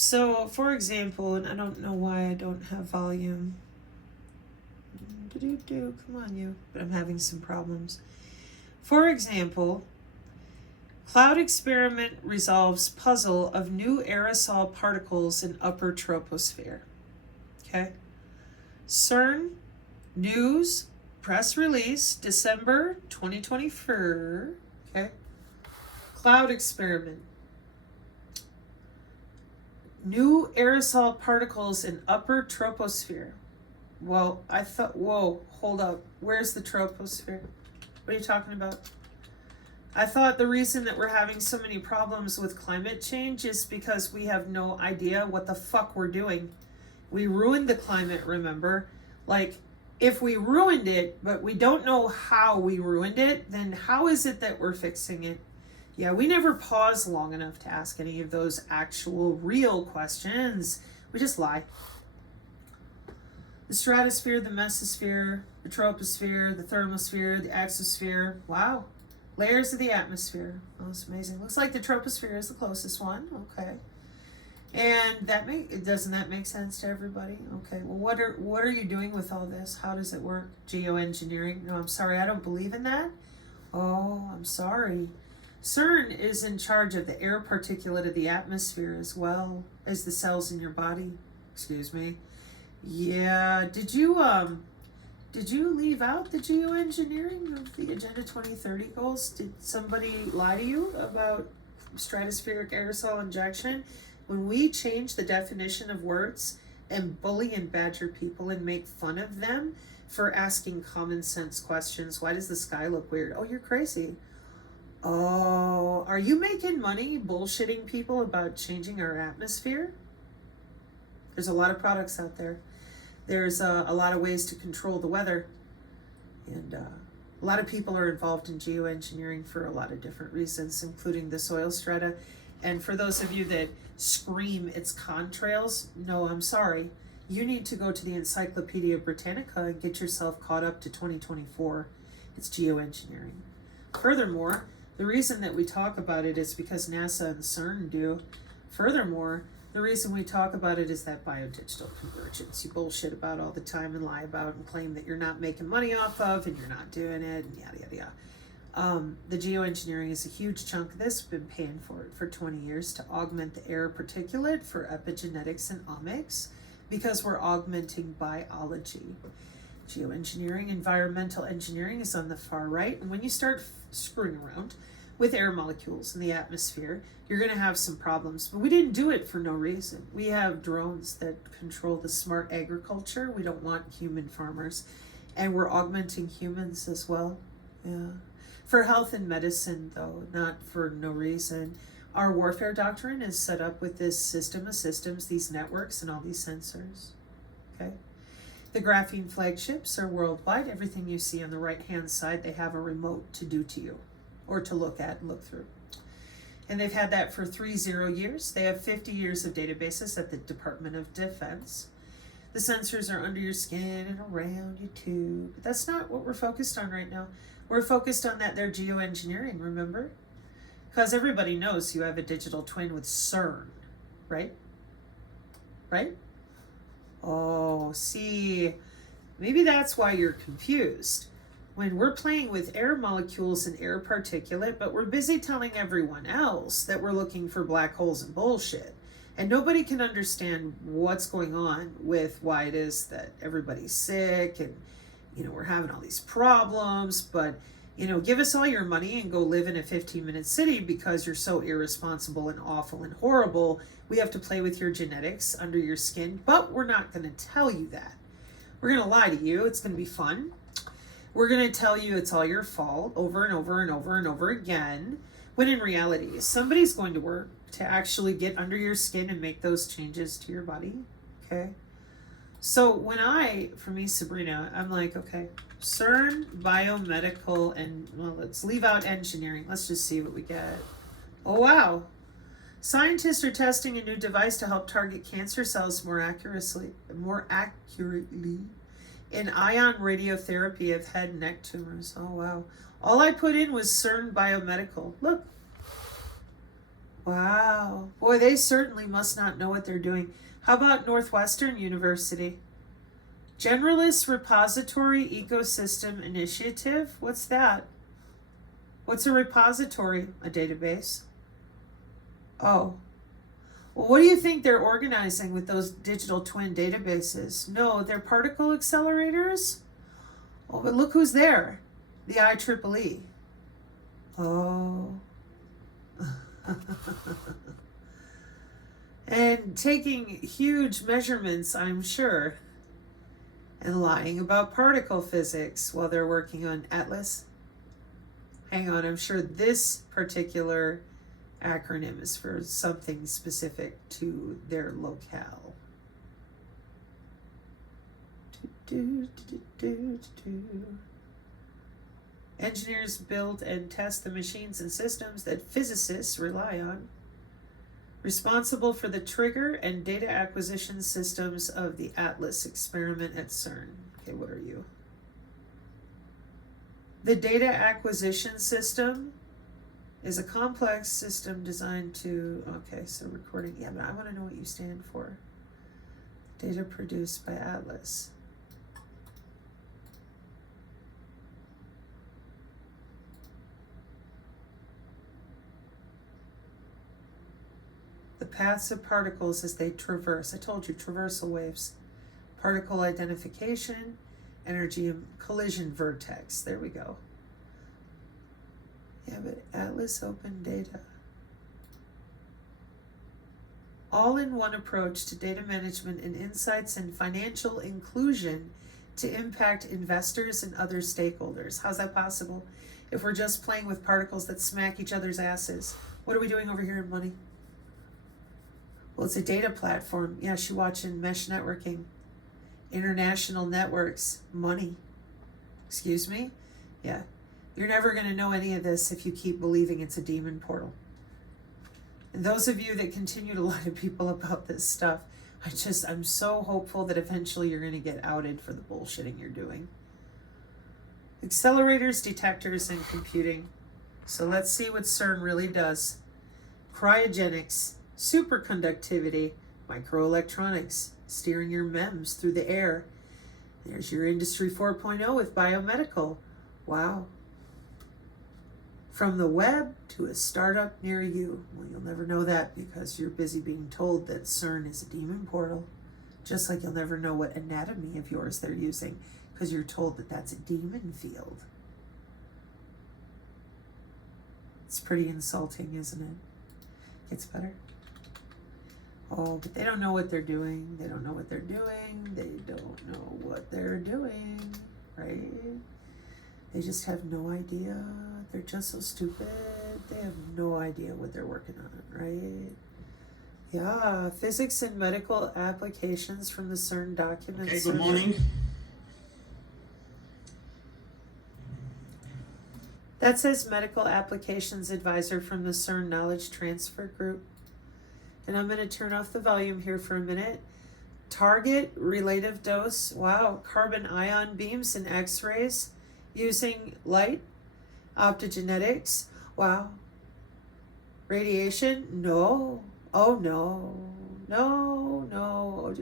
So, for example, and I don't know why I don't have volume. Come on, you. But I'm having some problems. For example, cloud experiment resolves puzzle of new aerosol particles in upper troposphere. Okay. CERN news press release December 2024. Okay. Cloud experiment. New aerosol particles in upper troposphere. Well, I thought, whoa, hold up. Where's the troposphere? What are you talking about? I thought the reason that we're having so many problems with climate change is because we have no idea what the fuck we're doing. We ruined the climate, remember? Like, if we ruined it, but we don't know how we ruined it, then how is it that we're fixing it? Yeah, we never pause long enough to ask any of those actual real questions. We just lie. The stratosphere, the mesosphere, the troposphere, the thermosphere, the exosphere. Wow. Layers of the atmosphere. Oh, that's amazing. Looks like the troposphere is the closest one. Okay. And doesn't that make sense to everybody? Okay. Well, what are you doing with all this? How does it work? Geoengineering? No, I'm sorry. I don't believe in that. Oh, I'm sorry. CERN is in charge of the air particulate of the atmosphere as well as the cells in your body. Excuse me. Yeah, did you leave out the geoengineering of the Agenda 2030 goals? Did somebody lie to you about stratospheric aerosol injection? When we change the definition of words and bully and badger people and make fun of them for asking common sense questions, why does the sky look weird? Oh, you're crazy. Oh, are you making money bullshitting people about changing our atmosphere? There's a lot of products out there. There's a lot of ways to control the weather. And a lot of people are involved in geoengineering for a lot of different reasons, including the soil strata. And for those of you that scream it's contrails, no, I'm sorry. You need to go to the Encyclopedia Britannica and get yourself caught up to 2024. It's geoengineering. Furthermore, the reason that we talk about it is because NASA and CERN do. Furthermore, the reason we talk about it is that biodigital convergence you bullshit about all the time and lie about and claim that you're not making money off of and you're not doing it and yada, yada, yada. The geoengineering is a huge chunk of this. We've been paying for it for 20 years to augment the air particulate for epigenetics and omics because we're augmenting biology. Geoengineering, environmental engineering is on the far right. And when you start screwing around with air molecules in the atmosphere, you're going to have some problems. But we didn't do it for no reason. We have drones that control the smart agriculture. We don't want human farmers. And we're augmenting humans as well. Yeah. For health and medicine, though, not for no reason. Our warfare doctrine is set up with this system of systems, these networks, and all these sensors. Okay? The graphene flagships are worldwide. Everything you see on the right-hand side, they have a remote to do to you, or to look at and look through. And they've had that for 30 years. They have 50 years of databases at the Department of Defense. The sensors are under your skin and around you too. But that's not what we're focused on right now. We're focused on that they're geoengineering, remember? Because everybody knows you have a digital twin with CERN, right? Right? Oh, see, maybe that's why you're confused. When we're playing with air molecules and air particulate, but we're busy telling everyone else that we're looking for black holes and bullshit. And nobody can understand what's going on with why it is that everybody's sick and, we're having all these problems, but, give us all your money and go live in a 15-minute city because you're so irresponsible and awful and horrible. We have to play with your genetics under your skin, but we're not going to tell you that. We're going to lie to you. It's going to be fun. We're going to tell you it's all your fault over and over and over and over again, when in reality, somebody's going to work to actually get under your skin and make those changes to your body, okay? So for me, Sabrina, I'm like, okay, CERN, biomedical, and, well, let's leave out engineering. Let's just see what we get. Oh, wow. Scientists are testing a new device to help target cancer cells more accurately in ion radiotherapy of head and neck tumors. Oh, wow. All I put in was CERN biomedical. Look. Wow. Boy, they certainly must not know what they're doing. How about Northwestern University? Generalist Repository Ecosystem Initiative? What's that? What's a repository? A database. Oh. Well, what do you think they're organizing with those digital twin databases? No, they're particle accelerators? Oh, but look who's there. The IEEE. Oh. And taking huge measurements, I'm sure. And lying about particle physics while they're working on Atlas. Hang on, I'm sure this particular acronym is for something specific to their locale. Engineers build and test the machines and systems that physicists rely on. Responsible for the trigger and data acquisition systems of the Atlas experiment at CERN. Okay, what are you? The data acquisition system is a complex system designed to, okay, so recording, yeah, but I want to know what you stand for. Data produced by Atlas. The paths of particles as they traverse. I told you, traversal waves. Particle identification, energy and collision vertex. There we go. Yeah, but Atlas Open Data. All-in-one approach to data management and insights and financial inclusion to impact investors and other stakeholders. How's that possible if we're just playing with particles that smack each other's asses? What are we doing over here in money? Well, it's a data platform. Yeah, she watching mesh networking. International networks. Money. Excuse me? Yeah. You're never going to know any of this if you keep believing it's a demon portal. And those of you that continue to lie to people about this stuff, I'm so hopeful that eventually you're going to get outed for the bullshitting you're doing. Accelerators, detectors, and computing. So let's see what CERN really does. Cryogenics, superconductivity, microelectronics, steering your MEMS through the air. There's your Industry 4.0 with biomedical. Wow. From the web to a startup near you. Well, you'll never know that because you're busy being told that CERN is a demon portal. Just like you'll never know what anatomy of yours they're using because you're told that that's a demon field. It's pretty insulting, isn't it? Gets better. Oh, but they don't know what they're doing. They don't know what they're doing. They don't know what they're doing, right? They just have no idea. They're just so stupid. They have no idea what they're working on, right? Yeah, physics and medical applications from the CERN documents. Okay, good morning. That says medical applications advisor from the CERN knowledge transfer group. And I'm going to turn off the volume here for a minute. Target relative dose. Wow, carbon ion beams and X-rays using light. Optogenetics. Wow. Radiation? No. Oh, no. No.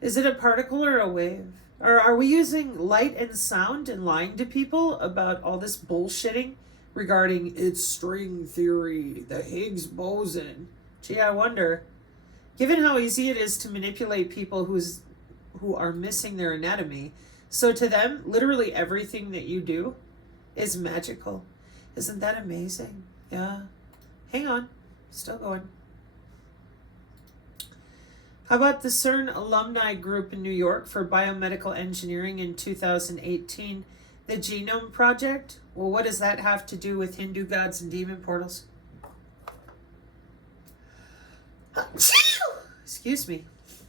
Is it a particle or a wave? Or are we using light and sound and lying to people about all this bullshitting regarding its string theory, the Higgs boson? Gee, I wonder. Given how easy it is to manipulate people who are missing their anatomy, so to them, literally everything that you do is magical. Isn't that amazing? Yeah. Hang on. Still going. How about the CERN alumni group in New York for biomedical engineering in 2018? The Genome Project? Well, what does that have to do with Hindu gods and demon portals? Excuse me. It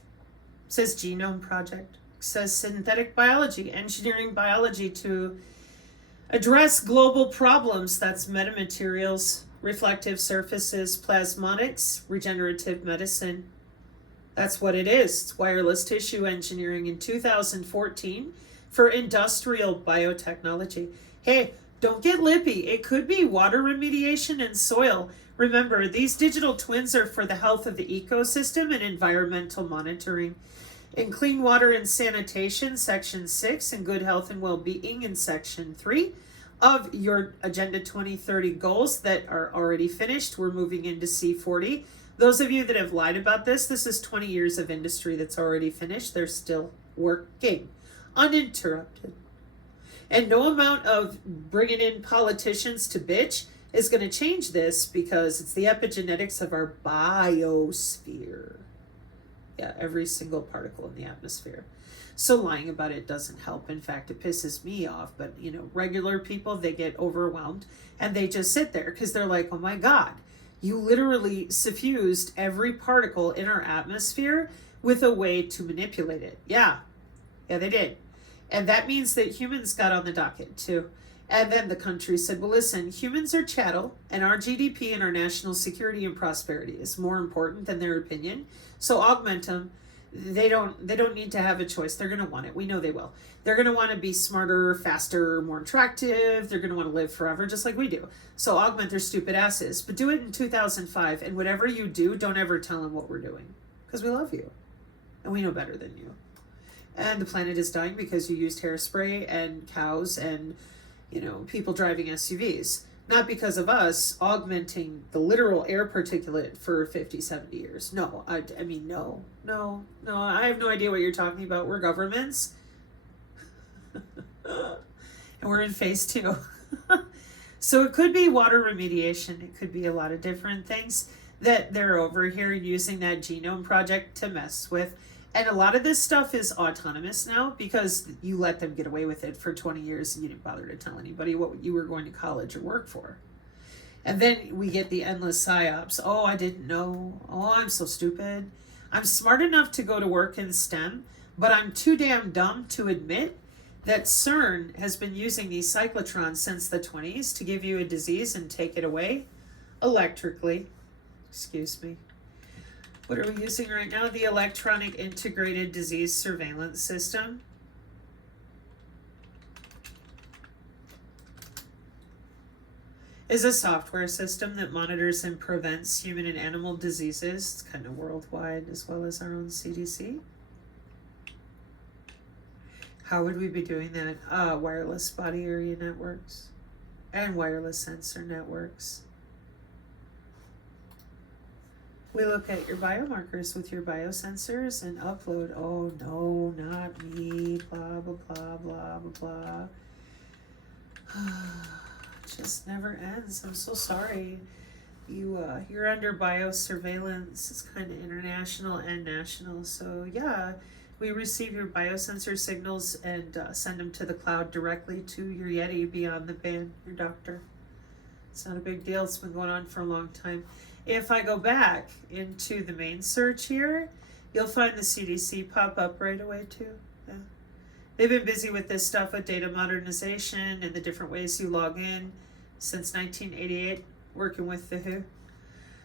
says Genome Project. It says synthetic biology, engineering biology to address global problems. That's metamaterials, reflective surfaces, plasmonics, regenerative medicine. That's what it is. It's wireless tissue engineering in 2014 for industrial biotechnology. Hey, don't get lippy. It could be water remediation and soil Remember, these digital twins are for the health of the ecosystem and environmental monitoring. In Clean Water and Sanitation, Section 6, and Good Health and Well-Being in Section 3 of your Agenda 2030 goals that are already finished, we're moving into C40. Those of you that have lied about this is 20 years of industry that's already finished. They're still working, uninterrupted. And no amount of bringing in politicians to bitch is going to change this, because it's the epigenetics of our biosphere. Yeah, every single particle in the atmosphere. So lying about it doesn't help. In fact, it pisses me off. But, regular people, they get overwhelmed and they just sit there because they're like, oh my God, you literally suffused every particle in our atmosphere with a way to manipulate it. Yeah, they did. And that means that humans got on the docket too. And then the country said, well, listen, humans are chattel, and our GDP and our national security and prosperity is more important than their opinion. So augment them. They don't need to have a choice. They're going to want it. We know they will. They're going to want to be smarter, faster, more attractive. They're going to want to live forever, just like we do. So augment their stupid asses, but do it in 2005. And whatever you do, don't ever tell them what we're doing, because we love you and we know better than you. And the planet is dying because you used hairspray and cows and people driving SUVs, not because of us augmenting the literal air particulate for 50, 70 years. No, I mean, no, I have no idea what you're talking about. We're governments and we're in phase 2. So it could be water remediation. It could be a lot of different things that they're over here using that genome project to mess with. And a lot of this stuff is autonomous now, because you let them get away with it for 20 years and you didn't bother to tell anybody what you were going to college or work for. And then we get the endless psyops. Oh, I didn't know. Oh, I'm so stupid. I'm smart enough to go to work in STEM, but I'm too damn dumb to admit that CERN has been using these cyclotrons since the 20s to give you a disease and take it away electrically. Excuse me. What are we using right now? The Electronic Integrated Disease Surveillance System. Is a software system that monitors and prevents human and animal diseases. It's kind of worldwide, as well as our own CDC. How would we be doing that? Wireless body area networks and wireless sensor networks. We look at your biomarkers with your biosensors and upload. Oh, no, not me. Blah, blah, blah, blah, blah, blah. Just never ends. I'm so sorry. You're under biosurveillance. It's kind of international and national. So, yeah, we receive your biosensor signals and send them to the cloud directly to your Yeti beyond the band, your doctor. It's not a big deal. It's been going on for a long time. If I go back into the main search here, you'll find the CDC pop up right away too. Yeah. They've been busy with this stuff with data modernization and the different ways you log in since 1988, working with the WHO.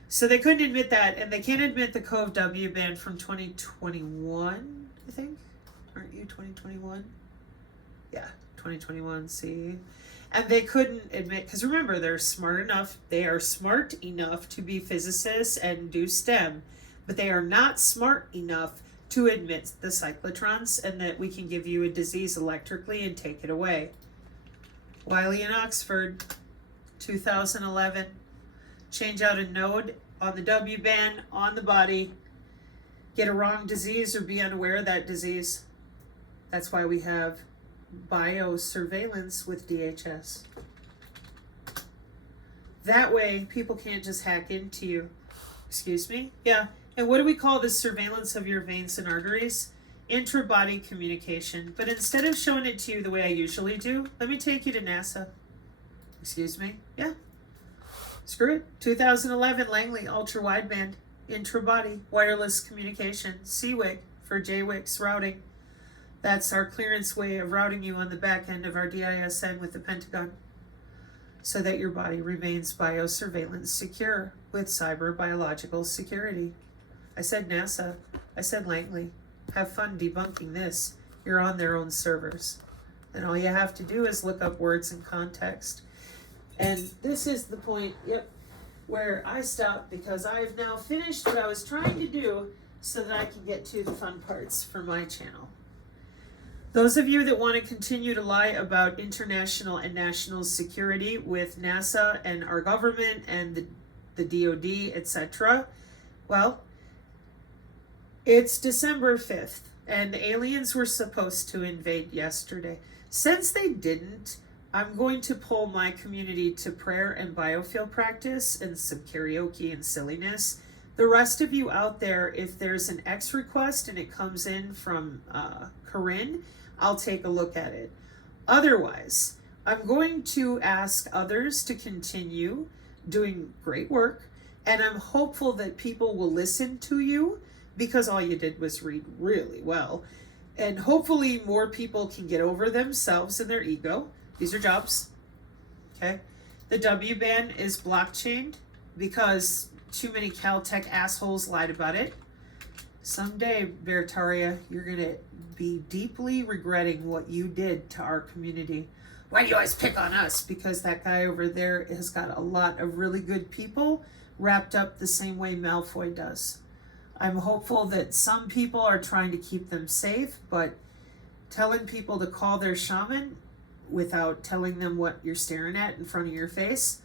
So they couldn't admit that, and they can't admit the CoV-W ban from 2021, I think. Aren't you 2021? Yeah, 2021, see? And they couldn't admit, because remember, they are smart enough to be physicists and do STEM, but they are not smart enough to admit the cyclotrons and that we can give you a disease electrically and take it away. Wiley in Oxford, 2011, change out a node on the W band on the body, get a wrong disease or be unaware of that disease. That's why we have biosurveillance with DHS. That way, people can't just hack into you. Excuse me? Yeah. And what do we call this surveillance of your veins and arteries? Intra-body communication. But instead of showing it to you the way I usually do, let me take you to NASA. Excuse me? Yeah. Screw it. 2011 Langley ultra-wideband intra-body wireless communication. CWIC for JWIC's routing. That's our clearance way of routing you on the back end of our DISN with the Pentagon, so that your body remains biosurveillance secure with cyber biological security. I said NASA. I said Langley. Have fun debunking this. You're on their own servers. And all you have to do is look up words in context. And this is the point. Yep. where I stopped because I've now finished what I was trying to do so that I can get to the fun parts for my channel. Those of you that want to continue to lie about international and national security with NASA and our government and the DOD, etc., well, it's December 5th, and the aliens were supposed to invade yesterday. Since they didn't, I'm going to pull my community to prayer and biofield practice and some karaoke and silliness. The rest of you out there, if there's an X request and it comes in from Corinne, I'll take a look at it. Otherwise, I'm going to ask others to continue doing great work, and I'm hopeful that people will listen to you because all you did was read really well. And hopefully more people can get over themselves and their ego. These are jobs, okay? The W band is blockchained because too many Caltech assholes lied about it. Someday, Bertaria, you're gonna be deeply regretting what you did to our community. Why do you always pick on us? Because that guy over there has got a lot of really good people wrapped up the same way Malfoy does. I'm hopeful that some people are trying to keep them safe, but telling people to call their shaman without telling them what you're staring at in front of your face,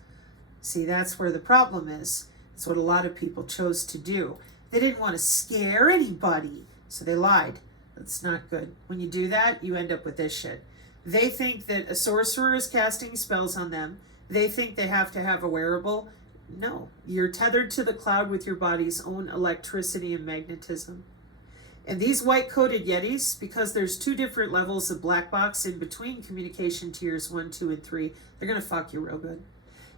see, that's where the problem is. It's what a lot of people chose to do. They didn't want to scare anybody, so they lied. That's not good. When you do that, you end up with this shit. They think that a sorcerer is casting spells on them. They think they have to have a wearable. No, you're tethered to the cloud with your body's own electricity and magnetism. And these white-coated Yetis, because there's 2 different levels of black box in between communication tiers 1, 2, and 3, they're going to fuck you real good.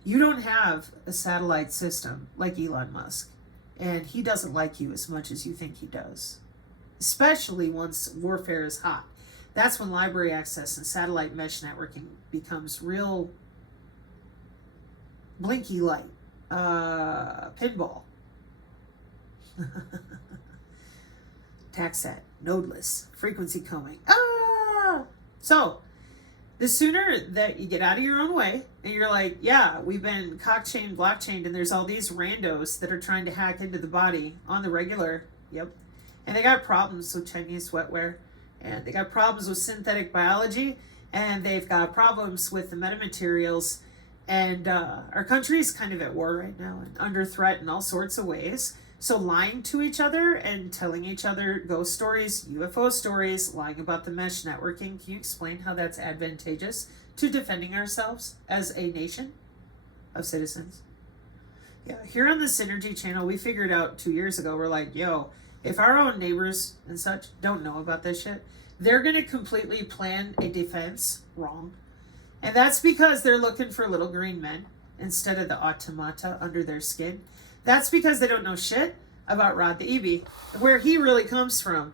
You don't have a satellite system like Elon Musk, and he doesn't like you as much as you think he does, especially once warfare is hot. That's when library access and satellite mesh networking becomes real blinky light. Pinball. Taxat, nodeless, frequency combing. So, the sooner that you get out of your own way and you're like, yeah, we've been cockchained, blockchained, and there's all these randos that are trying to hack into the body on the regular. Yep. And they got problems with Chinese wetware, and they got problems with synthetic biology, and they've got problems with the metamaterials. And our country is kind of at war right now and under threat in all sorts of ways. So lying to each other and telling each other ghost stories, UFO stories, lying about the mesh networking, can you explain how that's advantageous to defending ourselves as a nation of citizens? Yeah, here on the Synergy channel, we figured out 2 years ago, we're like, yo, if our own neighbors and such don't know about this shit, they're going to completely plan a defense wrong. And that's because they're looking for little green men instead of the automata under their skin. That's because they don't know shit about Rod the EB, where he really comes from.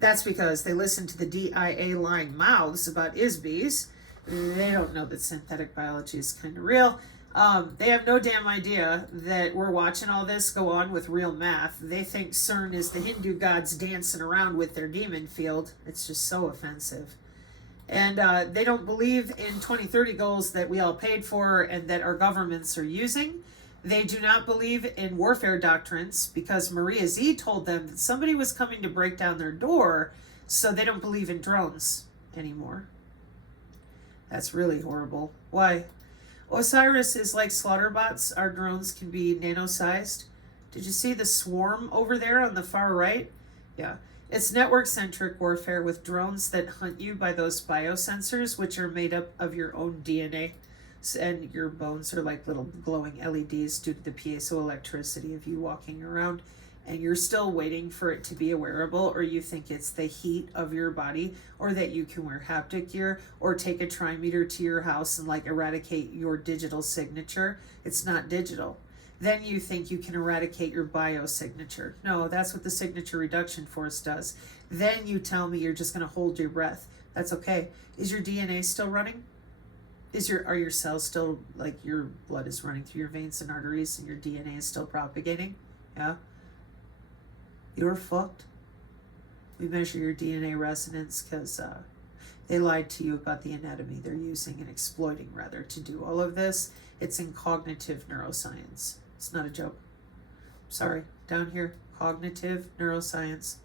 That's because they listen to the DIA lying mouths about ISBs. They don't know that synthetic biology is kind of real. They have no damn idea that we're watching all this go on with real math. They think CERN is the Hindu gods dancing around with their demon field. It's just so offensive. And they don't believe in 2030 goals that we all paid for and that our governments are using. They do not believe in warfare doctrines because Maria Z told them that somebody was coming to break down their door, so they don't believe in drones anymore. That's really horrible. Why? Osiris is like slaughterbots. Our drones can be nano-sized. Did you see the swarm over there on the far right? Yeah. It's network-centric warfare with drones that hunt you by those biosensors, which are made up of your own DNA. And your bones are like little glowing LEDs due to the piezoelectricity of you walking around. And you're still waiting for it to be a wearable, or you think it's the heat of your body, or that you can wear haptic gear, or take a trimeter to your house and like eradicate your digital signature. It's not digital. Then you think you can eradicate your biosignature. No, that's what the signature reduction force does. Then you tell me you're just going to hold your breath. That's okay. Is your DNA still running? Are your cells still, like your blood is running through your veins and arteries and your DNA is still propagating? Yeah? You're fucked. We measure your DNA resonance because they lied to you about the anatomy they're using and exploiting, rather, to do all of this. It's in cognitive neuroscience. It's not a joke. Sorry. Down here, cognitive neuroscience.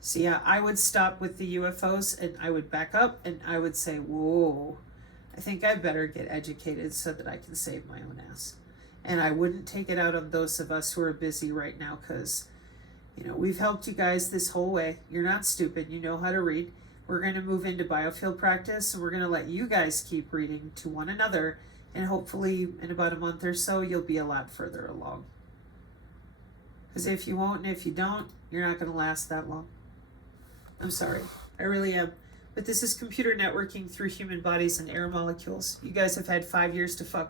So yeah, I would stop with the UFOs and I would back up and I would say, whoa, I think I better get educated so that I can save my own ass. And I wouldn't take it out on those of us who are busy right now because, you know, we've helped you guys this whole way. You're not stupid. You know how to read. We're going to move into biofield practice and we're going to let you guys keep reading to one another. And hopefully in about a month or so, you'll be a lot further along. Because if you won't and if you don't, you're not going to last that long. I'm sorry. I really am. But this is computer networking through human bodies and air molecules. You guys have had 5 years to fuck